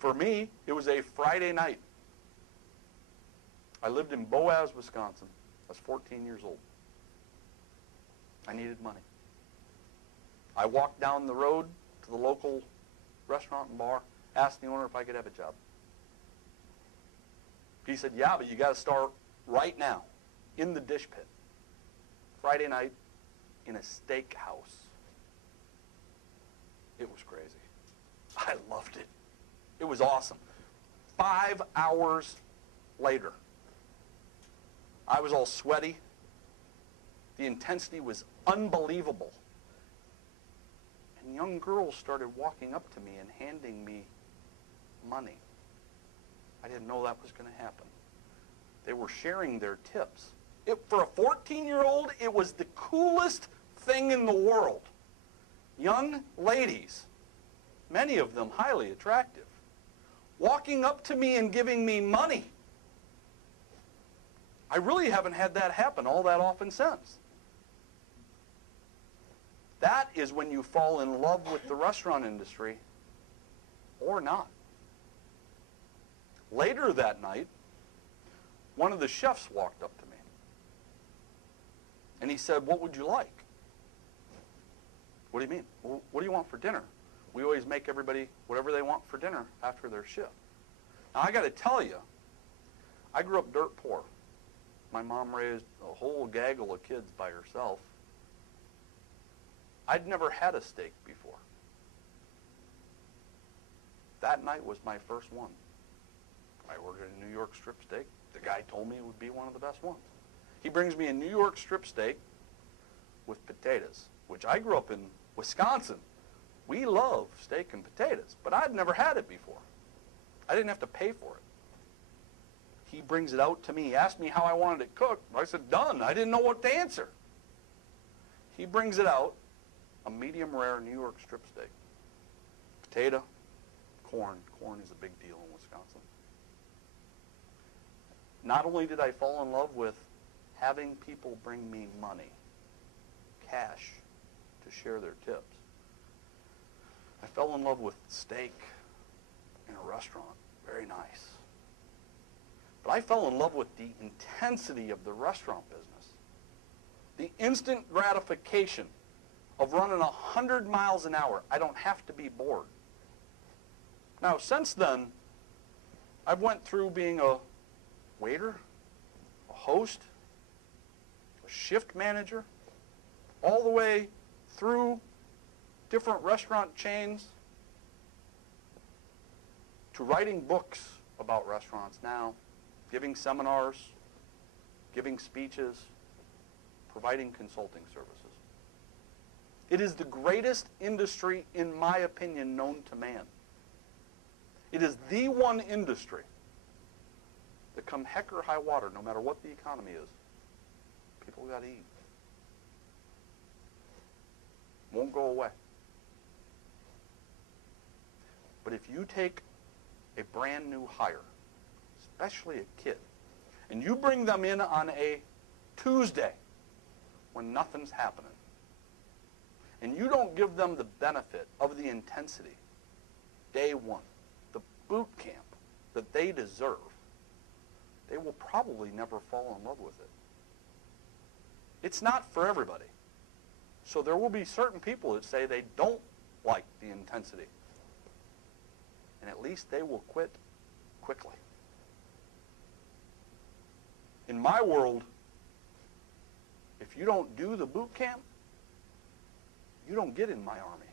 For me, it was a Friday night. I lived in Boaz, Wisconsin. I was 14 years old. I needed money. I walked down the road to the local restaurant and bar, asked the owner if I could have a job. He said, yeah, but you got to start right now in the dish pit. Friday night in a steakhouse. It was crazy. I loved it. It was awesome. 5 hours later, I was all sweaty. The intensity was unbelievable. And young girls started walking up to me and handing me money. I didn't know that was going to happen. They were sharing their tips. For a 14-year-old, it was the coolest thing in the world. Young ladies, many of them highly attractive, walking up to me and giving me money. I really haven't had that happen all that often since. That is when you fall in love with the restaurant industry or not. Later that night, one of the chefs walked up to me. And he said, what would you like? What do you mean? Well, what do you want for dinner? We always make everybody whatever they want for dinner after their shift. Now, I got to tell you, I grew up dirt poor. My mom raised a whole gaggle of kids by herself. I'd never had a steak before. That night was my first one. I ordered a New York strip steak. The guy told me it would be one of the best ones. He brings me a New York strip steak with potatoes, which I grew up in Wisconsin. We love steak and potatoes, but I'd never had it before. I didn't have to pay for it. He brings it out to me. He asked me how I wanted it cooked. I said, done. I didn't know what to answer. He brings it out, a medium rare New York strip steak. Potato, corn. Corn is a big deal in Wisconsin. Not only did I fall in love with having people bring me money, cash, to share their tips, I fell in love with steak in a restaurant. Very nice. But I fell in love with the intensity of the restaurant business. The instant gratification of running 100 miles an hour. I don't have to be bored. Now, since then, I've went through being a waiter, a host, a shift manager, all the way through different restaurant chains to writing books about restaurants now, giving seminars, giving speeches, providing consulting services. It is the greatest industry, in my opinion, known to man. It is the one industry that come heck or high water, no matter what the economy is, people got to eat. Won't go away. But if you take a brand new hire, especially a kid, and you bring them in on a Tuesday when nothing's happening, and you don't give them the benefit of the intensity, day one, the boot camp that they deserve, they will probably never fall in love with it. It's not for everybody. So there will be certain people that say they don't like the intensity. And at least they will quit quickly. In my world, if you don't do the boot camp, you don't get in my army.